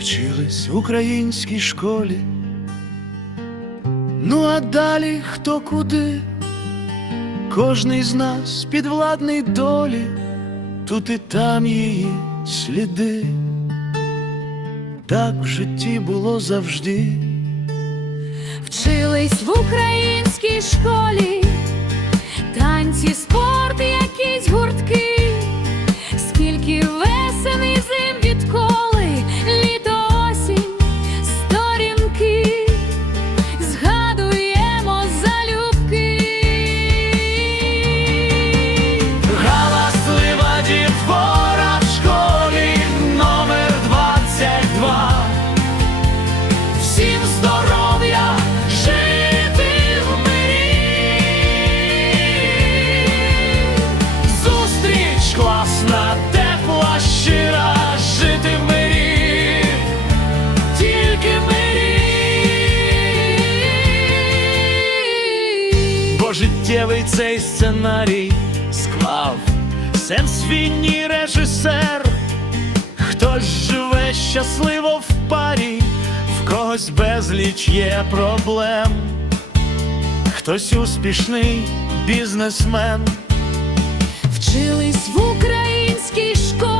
Вчились в українській школі. Ну а далі хто куди, кожний з нас підвладний долі, тут і там її сліди. Так в житті було завжди. Вчились в українській школі, танці, спорт, життєвий цей сценарій склав сенс війні режисер. Хтось живе щасливо в парі, в когось безліч є проблем, хтось успішний бізнесмен. Вчились в українській школі,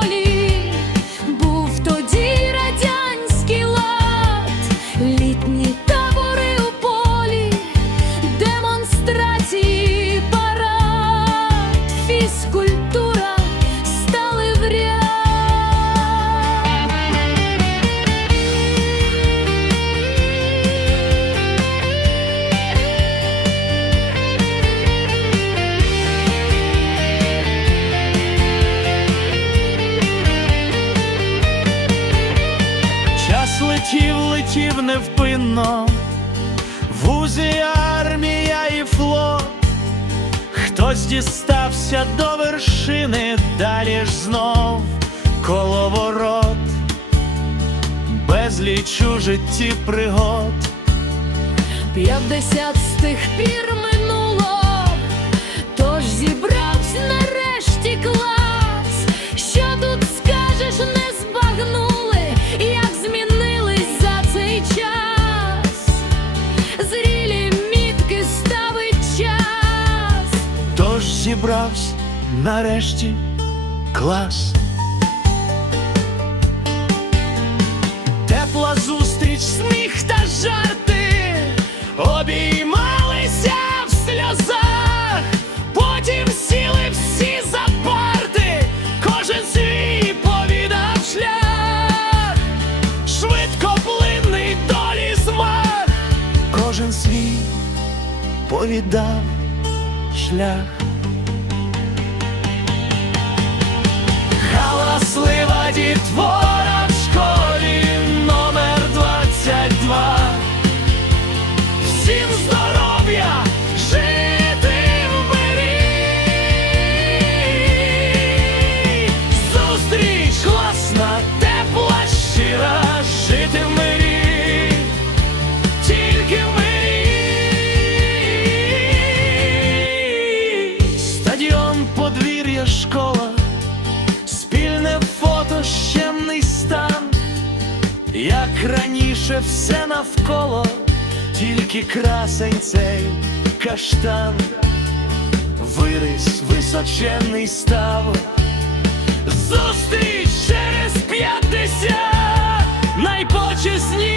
летів, летів невпинно, вузі армія і флот. Хтось дістався до вершини, далі ж знов коловорот, безліч у житті пригод. П'ятдесят з тих пір минуло, зібрався нарешті клас. Тепла зустріч, сміх та жарти, обіймалися в сльозах, потім сіли всі за парти, кожен свій повідав шлях, швидкоплинний долі змах, кожен свій повідав шлях. Галаслива дітвора раніше все навколо, тільки красень цей каштан, вирис височенний став, зустріч через п'ятдесят, найпочесніша